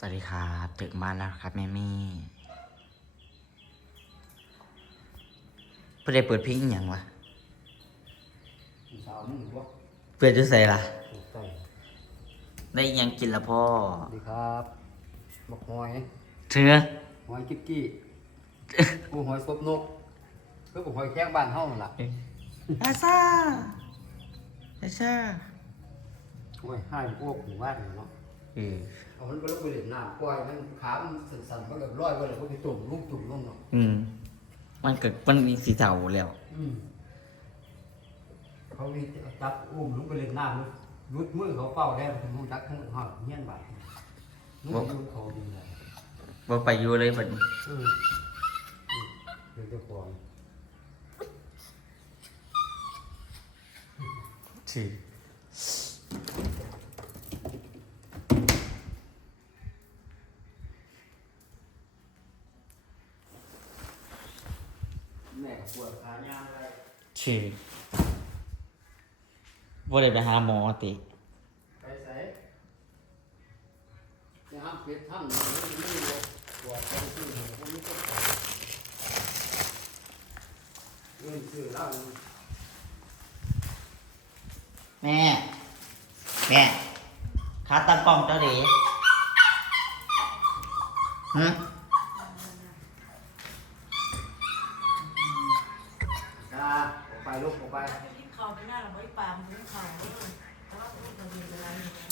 สวัสดีครับถึงบ้านแล้วครับแม่มี่เพื่อได้เปิดเพลงอหย่างวะสาวมึงวะเปิดจะใส่ล่ะถูกใจได้อิหยังกินละพ่อสวัสดีครับบักหอยเชื้อหอยกิ๊กกี้กูหอยซบนกคือบักหอยแข้งบ้านเฮานั่นล่ะอาซ่าอาซ่าโอ้ยให้พวกหมู่บ้านนี่เนาะเออ เอามันก็ลงไปเล่นน้ำปล่อยมันขามันสั่นๆมันก็ลอยไปเลยพวกที่ตุ่มลูกตุ่มลงเนาะอืม มันเกิดมันมีสีเทาแล้ว อืมเขามีจับอุ้มลงไปเล่นน้ำเลยรุดมือเขาเฝ้าแล้วถึงห้องจักทั้งห้องเฮียนบาดนุ่งยุ่งเขาดีเลยว่าไปอยู่เลยบัดนี้อืมอืมเดี๋ยวเจะของชื่ ชื่อว่าได้ไปหาหมอติไปใส่เนี่ยห้ามปิดห้ามหนึ่งไม่มีหรอกปวดตรงที่หัวพวกนี้ก็ปวดเงินซื้อเหล้าแม่ แม่ขาตั้งกล้องเจ้าดีฮึจ้าออกไปลูกออกไป ที่เขาไปหน้าเราไม่ปามไม่เขาเลยแต่ว่าตัวเราเรียนอะไรอยู่นะ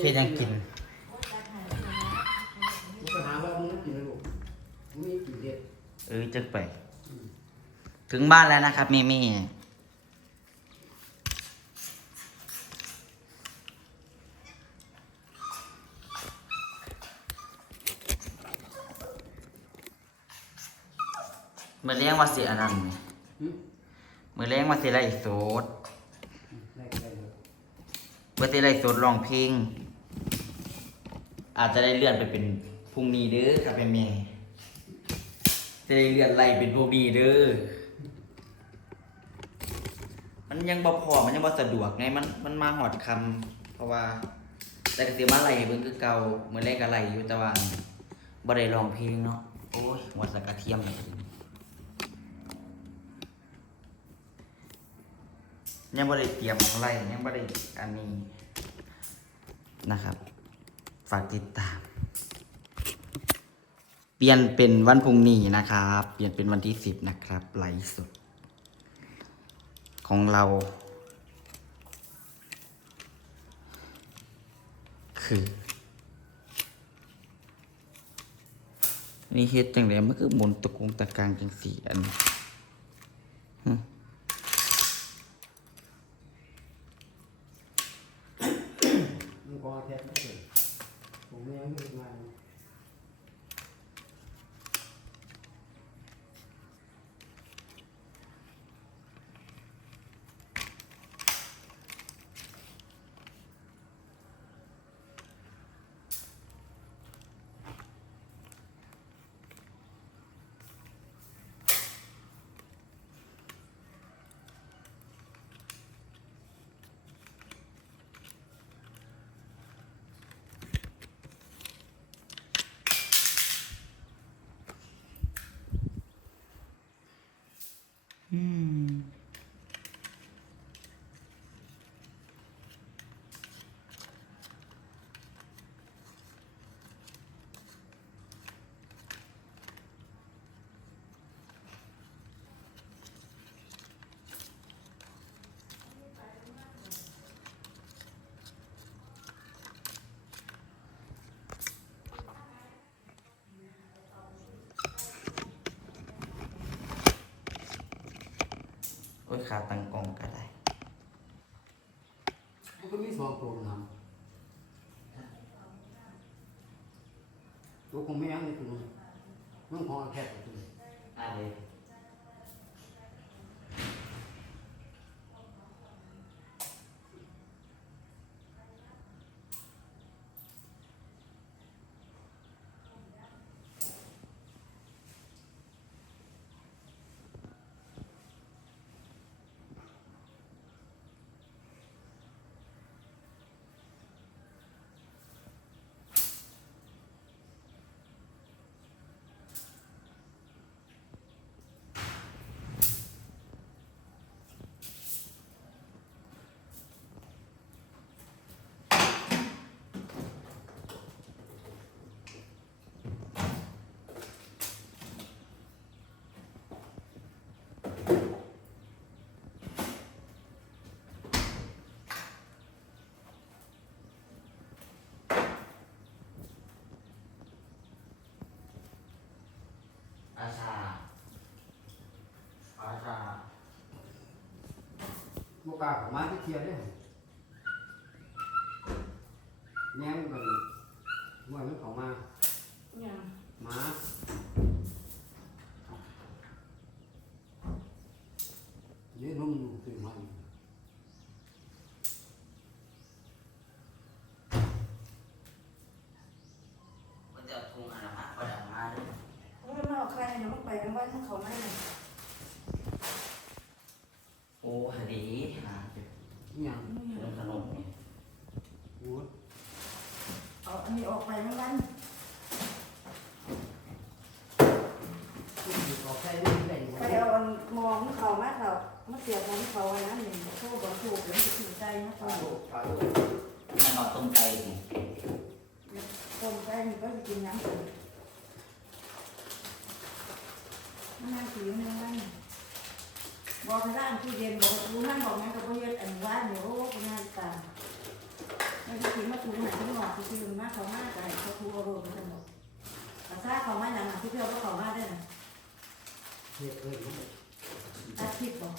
เช่ยังกิน โอ้ยการถ่ายรูปนะ มึงไปหาว่ามึงไม่กินเลยลูกมึงมีกี่ เด็ดเออจึกไป ถึงบ้านแล้วนะครับมีมี่เมื่อเลี้ยงว่าสิอันนั้นหึเมื่อเลี้ยงว่าสิไรโสดได้ได้เลยเมื่อสิไรโสดร้องเพลงอาจจะได้เลื่อนไปเป็นพรุ่งนี้เด้อครับแม่แม่ จะได้เลื่อนไล่เป็นพรุ่งนี้เด้อ มันยังบ่พอมันยังบ่สะดวกไง มันมันมาหอดคำเพราะว่า แต่ก็สิมาไล่ให้เบิ่งคือเก่าเมื่อแรกก็ไล่อยู่แต่ว่าบ่ได้ร้องเพลงเนาะ โอ้ยหัวสักกระเทียมเลยยังบ่ได้เตรียมของไล่ยังบ่ได้อันนี้นะครับ ฝากติดตาม ลี่ยนเป็นวันพรุ่งนี้นะครับ เปลี่ยนเป็นวันที่สิบนะครับ ไลฟ์สดของเรา คือ นี่เฮ็ดจังไดมันคือหมุนตะกงตะกางจังสี่อันหึ มึงก็แท้ไม่เลยผมไม่ยังไม่งาน อืมโอ้ยขาตั้งกล้องก็ได้ มันก็มีสองตัวนะตัวคงไม่ยังในตัวนึงมึงพอแค่ตัวนึงอะไร บ่กล้าเข้ามาที่เทียเด้แม่มันก็เลยว่ามันเข้ามาเนี่ยหมาเดี๋ยวนุ่มอยู่ตื่นมาอีกมันจะทุงอะไรมาประดับมาเลย มันนอกใครเดี๋ยวมันไปกันบ้านเขาไม่เนี่ย โอ้หดีหาเก็บอิหยังถุงขนมนี่โอ้ยเอาอันนี้ออกไปเหมือนกันตุ้มอยู่ต่อใกล้ได้ได้อยู่ใครเอามองเขามาเขามาเสียบมองเขาไว้นะหนึ่งโซ่บอกถูกเดี๋ยวจะถือใจนะเขาปลาโลกปลาโลกนั่นเราต้มไก่สิต้มใจนี่ก็จะกินน้ำกันมันนั่งถือเนื้อกัน บอกไปร่างที่เย็นบอกรู้นั่นบอกนั้นก็บ่เย็นอันว่าเดี๋ยวก็งานตาไม่ได้กินมาถูไหนที่หอกที่คือมากเขามาใจเขาถูอารมณ์กันหมดแต่ถ้าเขามาอย่างนั้นที่เพื่อนก็เขามาได้นะเฮ็ดเอ้ยตัดคลิปบอก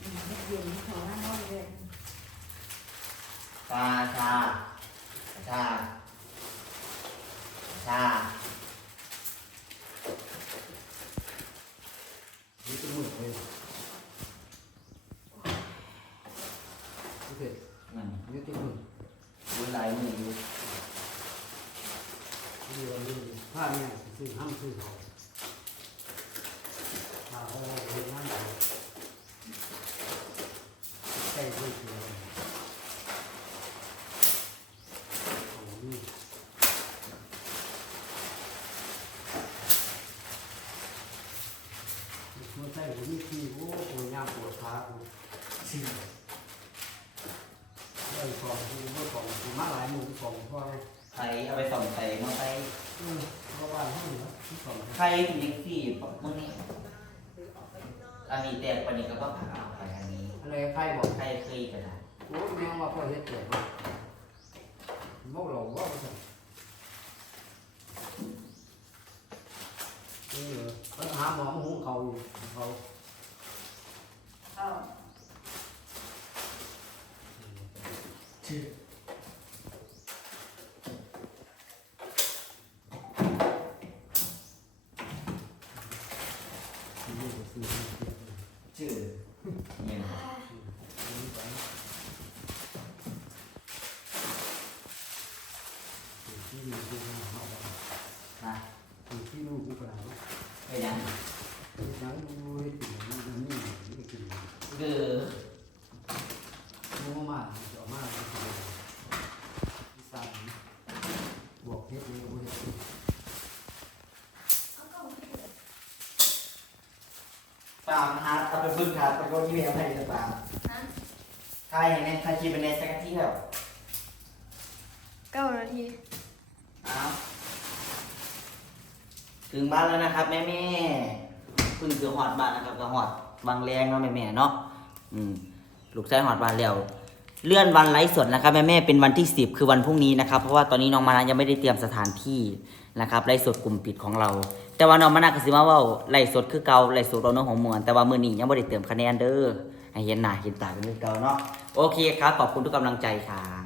อืมเย็นๆเขามาน้อยเลย ชาชาชาชา นี่จะมืดเลยโอเค นั่น นี่จะมืด ดูลายมืออยู่ นี่วันนี้ถ้าเนี่ย ซื้อเขาถ้าเขาเรียนห้ามเขาใกล้ด้วยตัวโอ้นี่เมื่อใส่ผมนี่ขี้โอ้ปวดยามปวดขาปวดซี่เรื่องของที่เมื่อก่อนที่มาหลายหมู่ก่อนเพราะอไร ใครเอาไปส่องใส่มาใส่เออเพราะว่าห้องเหนือที่ก่อนใครถึงยังสี่มึงนี่อันนี้แตกปานนี้ก็ว่าผ่าเอาไปอันนี้อะไรใครบอกใครเคยก็ได้โอ้แมวว่าพ่อเฮ็ดเจ็บมาบอกเราว่าไปสั่งเออเขาหาหมอมาหุงเขาอยู่เขาเอาชื่อ ซื้อซื้อซื้อ ชื่อเนี่ยซื้อไปที่ลูกกูกระหานะ ที่ลูกกูกระหา ไปยัง ยังดูให้กินนี่นี่นี่กิน เกือ มูมาจะมาที่สามบวกเฮ็ดนี่กูเฮ็ด ปามฮาร์ดเอาไป บึ้งครับไปก็ยี่แมวให้จะปามใครเนี่ยใครคิดเป็นในสักที่แบบเก้านาทีอ้าวถึงบ้านแล้วนะครับแม่แม่ๆเพึ่งคือหอดบ้านนะครับก็หอดบางแรงเนาะแม่แม่ๆเนาะอืมลูกชายหอดบ้านแล้ว เลื่อนวันไลฟ์สดนะครับแม่แม่เป็นวันที่สิบคือวันพรุ่งนี้นะครับ เพราะว่าตอนนี้น้องมานะยังไม่ได้เตรียมสถานที่นะครับไลฟ์สดกลุ่มปิดของเรา แต่ว่าน้องมานะก็สิมาว่าไลฟ์สดคือเก่าไลฟ์สดเราเนื้อของมวลแต่ว่ามือนี้ยังไม่ได้เติมคะแนนเด้อให้เห็นหน้าเห็นตาเป็นคือเก่าเนาะโอเคครับขอบคุณทุกกำลังใจครับ